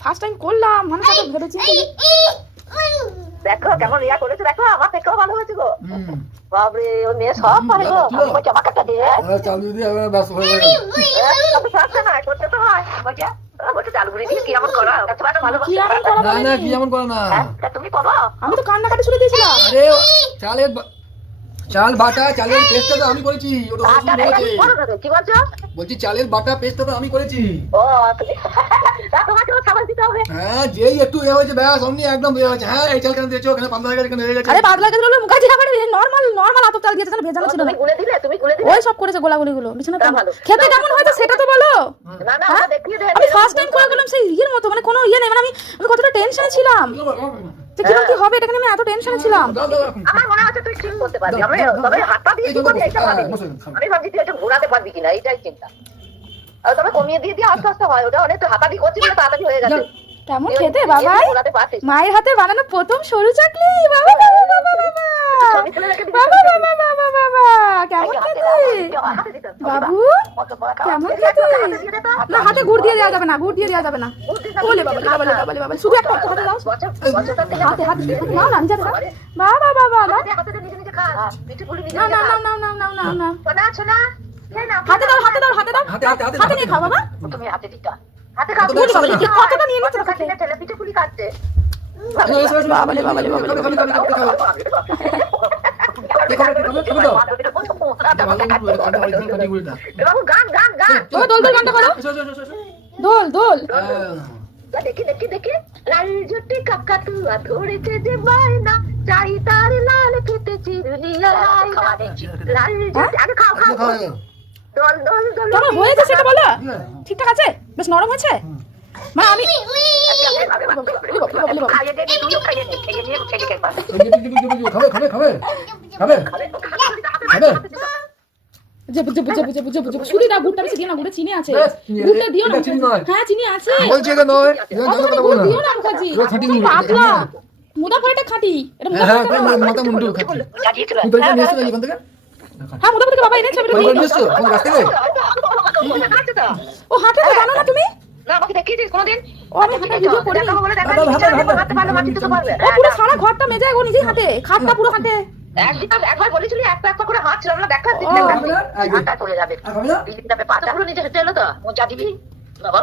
First time করলাম মানে তো ভেবেছি দেখো কেমন ইয়া করেছে, দেখো আমার থেকেও ভালো হয়েছে গো। বাবরে ওই মেয়ে সব পারে গো। আমাকে আমাকে একটা দিয়ে চালু দিয়ে আমরা ব্যস্ত হয়ে গেল। তো সাথে না করতে তো হয় আমাকে। আমাকে চালু করে দিয়ে কি এমন করা আচ্ছা ভালো কি এমন করা না না কি এমন করে না। তা তুমি করো। আমি তো কান্নাকাটি শুরু দিয়েছিলাম। আরে চালের চাল বাটা চালের পেস্টটা তো আমি করেছি। ওটা আচ্ছা কি বলছো? বলছি চালের বাটা পেস্টটা তো আমি করেছি। ও তোমাকে খাবার দিতে হবে। হ্যাঁ যেই একটু এ হয়েছে ব্যাস অমনি একদম এ হয়েছে। হ্যাঁ এই চাল কেন দিয়েছো, ওখানে পান্তা হয়ে গেছে, এখানে হয়ে গেছে। আরে বাদলা গেল মুখাজি খাবার নরমাল নরমাল আতপ চাল দিয়েছে, ভেজানো ছিল না। তুমি গুলে দিলে ওই সব করেছে গোলাগুলি গুলো বিছানা তা ভালো। খেতে কেমন হয়েছে সেটা তো বলো। না না হ্যাঁ? আমরা দেখিয়ে দে। আমি ফার্স্ট টাইম করে গেলাম সেই ইয়ের মতো, মানে কোনো ইয়ে নেই, মানে আমি কতটা টেনশনে ছিলাম যে কিরকম কি হবে, এটা নিয়ে আমি এত টেনশনে ছিলাম। আমার মনে হচ্ছে তুই ঠিক করতে পারবি। আমি তবে হাতটা দিয়ে কি করবি এটা ভাবি। আমি ভাবছি তুই একটু ঘোরাতে পারবি কিনা এইটাই চিন্তা। আর তবে কমিয়ে দিয়ে দিয়ে আস্তে আস্তে হয়, ওটা অনেক হাতা দিয়ে করছি বলে তাড়াতাড়ি হয়ে গেছে। কেমন খেতে বাবাই, ঘোরাতে পারছিস। মায়ের হাতে বানানো প্রথম সরু চাকলি। বাবা বাবা বাবা বাবা বাবা বাবা বাবা বাবা কেমন খেতে বাবু, কেমন খেতে। না হাতে গুড় দিয়ে দেওয়া যাবে না, গুড় দিয়ে দেওয়া যাবে না। বলে বাবা বাবা বাবা বাবা শুধু একটা হাতে দাও, হাতে হাতে নাও না নিজে দাও। বাবা বাবা না না না না না না না না হাতে দাও হাতে দাও হাতে দাও, হাতে নিয়ে খাও বাবা। তুমি হাতে দিতা হাতে খাও। কতটা নিয়ে নিচ্ছ কাছে ছেলে পিঠে পুলি কাটছে। বাবালে বাবালে বাবালে গান গান গান ও দোল দোল গানটা করো, দোল দোল। দেখি দেখি দেখি লাল জুটি কাকাতুয়া ধরেছে যে বায়না চাই তার লাল খেতে চিরুনিয়া লাল জুটি আগে খাও খাও দল দল দল কেমন হয়েছে সেটা বলো। ঠিকঠাক আছে, বেশ নরম আছে। মা আমি খাইয়ে দে তুইও খাইয়ে দে খেয়ে নিয়ে খেয়ে খেয়ে পাস খাবে খাবে খাবে খাবে খাবে শুধু দাও, গুড়টা বেশি দিও না, গুড়ে চিনি আছে, গুড়টা দিও না। হ্যাঁ চিনি আছে, বলছি এটা নয় গুড় দিও না মুখাজি, পাতলা মুদা ফলটা খাঁটি, এটা মুদা হ্যাঁ ফলটা মাথা মুন্ডু খাচ্ছি। কাটিয়েছিল তুই তো নিয়ে এসেছিস এখান থেকে? হ্যাঁ মুদা ফলটা বাবা এনেছে, আমি ওই নিয়ে এসেছো কোন গাছ থেকে? ও হাতে তো জানো না তুমি। না আমাকে দেখিয়েছিস কোনদিন? ও আমি হাতে ভিডিও করি, দেখাবো বলে দেখা হাতে ভালো মাটি তো পারবে। ও পুরো সারা ঘরটা মেজায় ও নিজেই হাতে, খাটটা পুরো হাতে। একবার বলেছিলি একটা একটা করে হাত ছিল না দেখা দিতে চলে যাবে। বিলিটা পে পাতাগুলো নিজে হেঁটে এলো তো মজা দিবি বাবা।